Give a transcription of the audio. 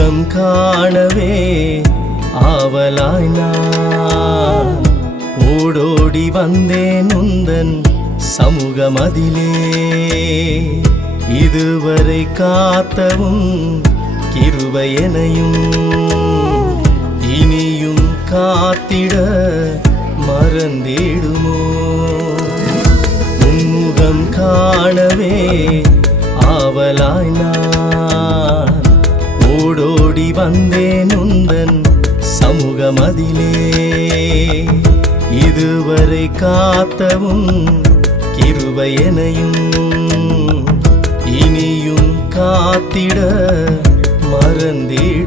முகம் காணவே ஆவலாய் நான் ஓடோடி வந்தேன் உந்தன் சமூகமதிலே. இதுவரை காத்தவும் கிருபையனையும் இனியும் காத்திட மறந்திடுமோ? உன்முகம் காணவே ஆவலாய் நான் ஓடோடி வந்தேன் உந்தன் சமூகமதிலே. இதுவரை காத்தவும் கிருபையனையும் இனியும் காத்திட மறந்திடுமோ?